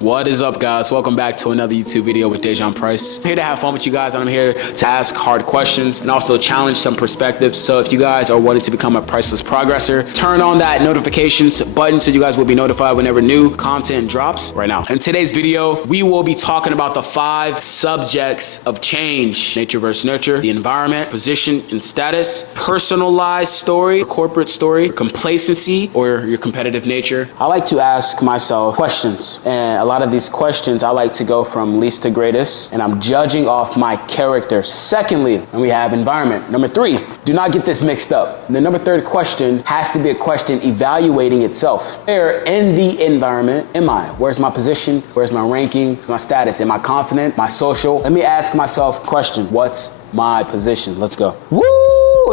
What is up, guys? Welcome back to another YouTube video with Dejan Price. I'm here to have fun with you guys, and I'm here to ask hard questions and also challenge some perspectives. So if you guys are wanting to become a priceless progressor, turn on that notifications button so you guys will be notified whenever new content drops right now. In today's video, we will be talking about the 5 subjects of change: nature versus nurture, the environment, position and status, personalized story, corporate story, complacency, or your competitive nature. I like to ask myself questions, and a lot of these questions, I like to go from least to greatest, and I'm judging off my character. Secondly, and we have environment. Number 3, do not get this mixed up. The number 3 question has to be a question evaluating itself. Where in the environment am I? Where's my position? Where's my ranking? My status? Am I confident? My social? Let me ask myself a question. What's my position? Let's go. Woo!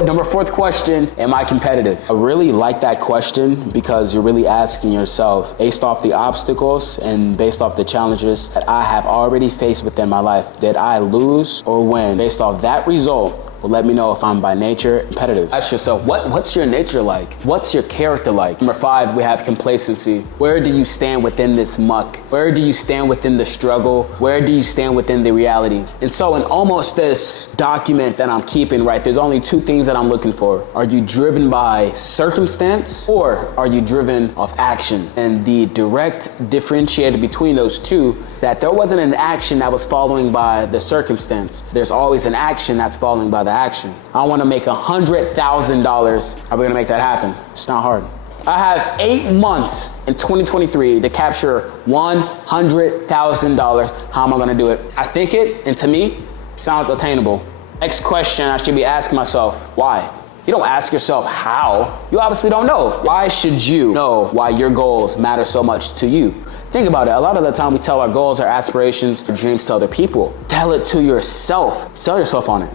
Number 4th question, am I competitive? I really like that question because you're really asking yourself, based off the obstacles and based off the challenges that I have already faced within my life, did I lose or win? Based off that result, will let me know if I'm by nature competitive. Ask yourself, what's your nature like? What's your character like? Number 5, we have complacency. Where do you stand within this muck? Where do you stand within the struggle? Where do you stand within the reality? And so in almost this document that I'm keeping, right, there's only 2 things that I'm looking for. Are you driven by circumstance, or are you driven off action? And the direct differentiator between those two, that there wasn't an action that was following by the circumstance. There's always an action that's following by the action. I want to make $100,000. How are we going to make that happen? It's not hard. I have 8 months in 2023 to capture $100,000. How am I going to do it? I think it, and to me, sounds attainable. Next question I should be asking myself, why? You don't ask yourself how. You obviously don't know. Why should you know why your goals matter so much to you? Think about it. A lot of the time we tell our goals, our aspirations, our dreams to other people. Tell it to yourself. Sell yourself on it.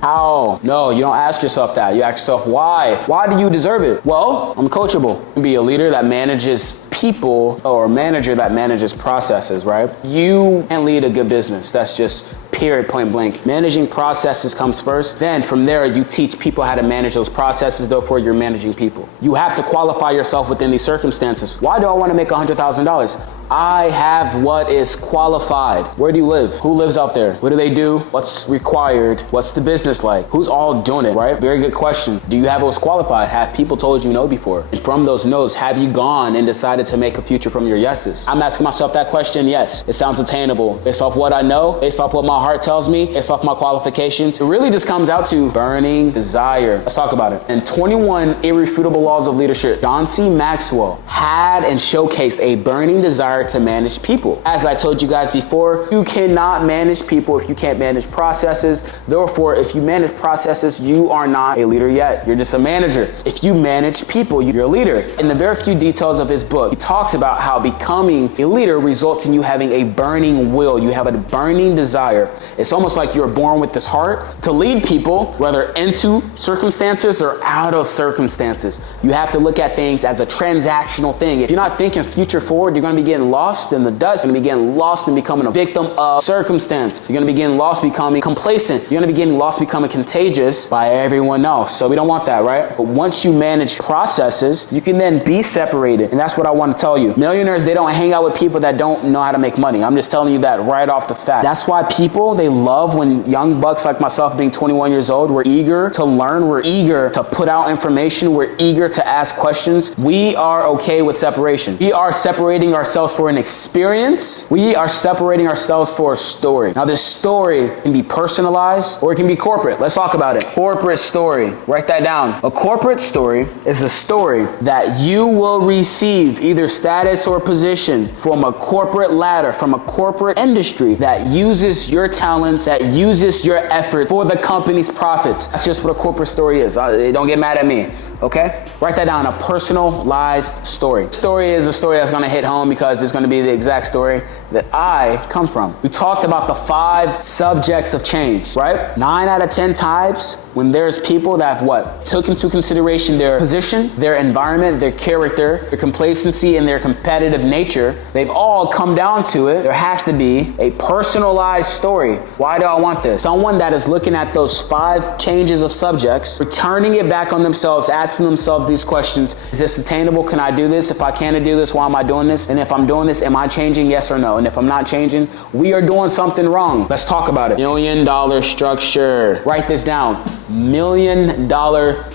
How? No, you don't ask yourself that. You ask yourself, why? Why do you deserve it? Well, I'm coachable. You can be a leader that manages people, or a manager that manages processes, right? You can't lead a good business. That's just period, point blank. Managing processes comes first. Then from there, you teach people how to manage those processes. Therefore, you're managing people. You have to qualify yourself within these circumstances. Why do I want to make $100,000? I have what is qualified. Where do you live? Who lives out there? What do they do? What's required? What's the business like? Who's all doing it, right? Very good question. Do you have what's qualified? Have people told you no before? And from those no's, have you gone and decided to make a future from your yeses? I'm asking myself that question. Yes, it sounds attainable. Based off what I know, based off what my heart tells me, based off my qualifications. It really just comes out to burning desire. Let's talk about it. In 21 Irrefutable Laws of Leadership, John C. Maxwell had and showcased a burning desire to manage people. As I told you guys before, you cannot manage people if you can't manage processes. Therefore, if you manage processes, you are not a leader yet. You're just a manager. If you manage people, you're a leader. In the very few details of his book, he talks about how becoming a leader results in you having a burning will. You have a burning desire. It's almost like you're born with this heart to lead people, whether into circumstances or out of circumstances. You have to look at things as a transactional thing. If you're not thinking future forward, you're going to be getting lost in the dust. You're going to be getting lost in becoming a victim of circumstance. You're going to be getting lost becoming complacent. You're going to be getting lost becoming contagious by everyone else. So we don't want that, right? But once you manage processes, you can then be separated. And that's what I want to tell you. Millionaires, they don't hang out with people that don't know how to make money. I'm just telling you that right off the bat. That's why people, they love when young bucks like myself, being 21 years old, we're eager to learn. We're eager to put out information. We're eager to ask questions. We are okay with separation. We are separating ourselves for an experience. We are separating ourselves for a story. Now, this story can be personalized or it can be corporate. Let's talk about it. Corporate story. Write that down. A corporate story is a story that you will receive either status or position from a corporate ladder, from a corporate industry that uses your talents, that uses your effort for the company's profits. That's just what a corporate story is. Don't get mad at me, okay? Write that down. A personalized story. Story is a story that's going to hit home because it's going to be the exact story that I come from. We talked about the 5 subjects of change, right? 9 out of 10 times when there's people that have took into consideration their position, their environment, their character, their complacency, and their competitive nature, they've all come down to it. There has to be a personalized story. story. Why do I want this? Someone that is looking at those 5 changes of subjects, returning it back on themselves, asking themselves these questions. Is this attainable? Can I do this? If I can't do this, why am I doing this? And if I'm doing this, am I changing? Yes or no? And if I'm not changing, we are doing something wrong. Let's talk about it. $1 million structure. Write this down. $1 million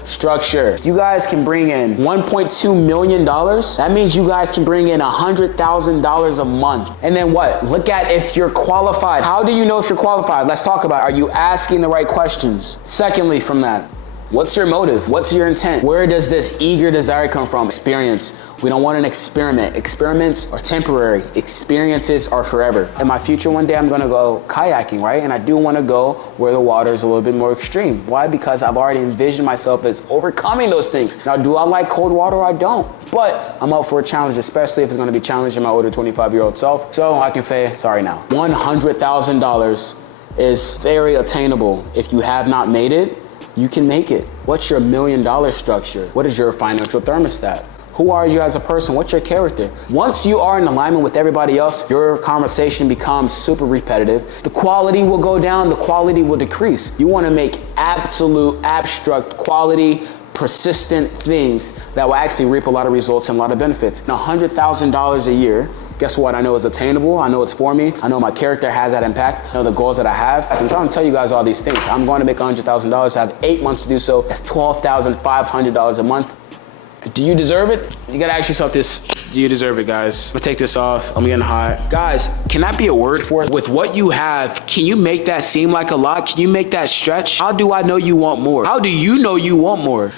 structure. If you guys can bring in $1.2 million, that means you guys can bring in $100,000 a month. And then what? Look at if you're qualified. How do you know if you're qualified? Let's talk about it. Are you asking the right questions? Secondly, from that, what's your motive? What's your intent? Where does this eager desire come from? Experience. We don't want an experiment. Experiments are temporary. Experiences are forever. In my future, one day I'm gonna go kayaking, right? And I do wanna go where the water is a little bit more extreme. Why? Because I've already envisioned myself as overcoming those things. Now, do I like cold water? I don't. But I'm up for a challenge, especially if it's gonna be challenging my older 25-year-old self. So I can say, sorry now. $100,000 is very attainable. If you have not made it, you can make it. What's your $1 million structure? What is your financial thermostat? Who are you as a person? What's your character? Once you are in alignment with everybody else, your conversation becomes super repetitive. The quality will go down, the quality will decrease. You want to make absolute, abstract, quality, persistent things that will actually reap a lot of results and a lot of benefits. Now, $100,000 a year, guess what? I know it's attainable. I know it's for me. I know my character has that impact. I know the goals that I have. As I'm trying to tell you guys all these things, I'm going to make $100,000. I have 8 months to do so. That's $12,500 a month. Do you deserve it? You gotta ask yourself this. Do you deserve it, guys? I'm gonna take this off. I'm getting hot. Guys, can that be a word for us? With what you have, can you make that seem like a lot? Can you make that stretch? How do I know you want more? How do you know you want more?